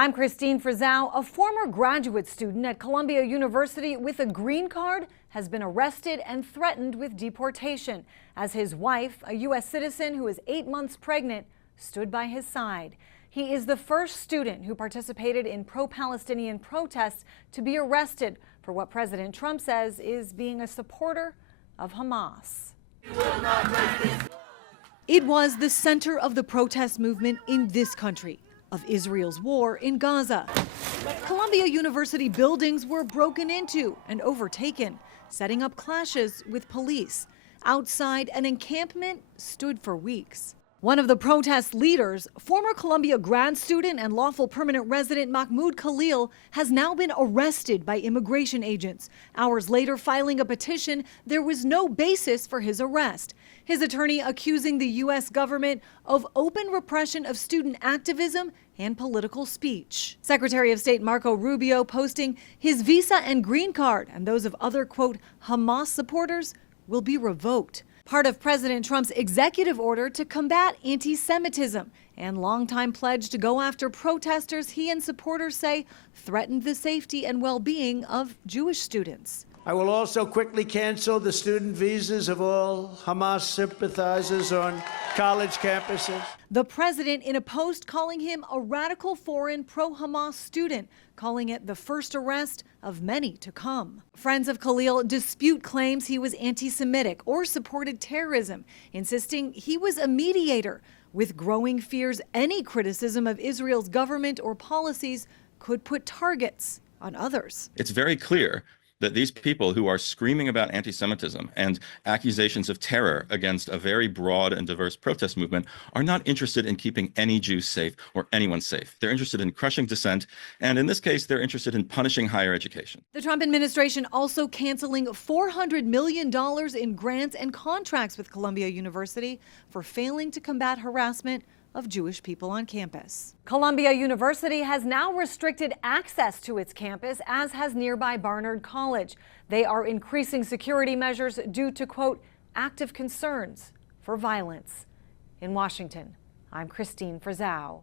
I'm Christine Frizzau. A former graduate student at Columbia University with a green card has been arrested and threatened with deportation as his wife, a U.S. citizen who is 8 months pregnant, stood by his side. He is the first student who participated in pro-Palestinian protests to be arrested for what President Trump says is being a supporter of Hamas. It was the center of the protest movement in this country, of Israel's war in Gaza. Columbia University buildings were broken into and overtaken, setting up clashes with police. Outside, an encampment stood for weeks. One of the protest leaders, former Columbia grad student and lawful permanent resident Mahmoud Khalil, has now been arrested by immigration agents. Hours later, filing a petition, there was no basis for his arrest. His attorney accusing the U.S. government of open repression of student activism and political speech. Secretary of State Marco Rubio posting his visa and green card and those of other, quote, Hamas supporters will be revoked. Part of President Trump's executive order to combat anti-Semitism and longtime pledge to go after protesters he and supporters say threatened the safety and well-being of Jewish students. I will also quickly cancel the student visas of all Hamas sympathizers on college campuses. The president in a post calling him a radical foreign pro-Hamas student, calling it the first arrest of many to come. Friends of Khalil dispute claims he was anti-Semitic or supported terrorism, insisting he was a mediator, with growing fears any criticism of Israel's government or policies could put targets on others. It's very clear that these people who are screaming about anti-Semitism and accusations of terror against a very broad and diverse protest movement are not interested in keeping any Jews safe or anyone safe. They're interested in crushing dissent, and in this case, they're interested in punishing higher education. The Trump administration also canceling $400 million in grants and contracts with Columbia University for failing to combat harassment of Jewish people on campus. Columbia University has now restricted access to its campus, as has nearby Barnard College. They are increasing security measures due to, quote, active concerns for violence. In Washington, I'm Christine Frizzau.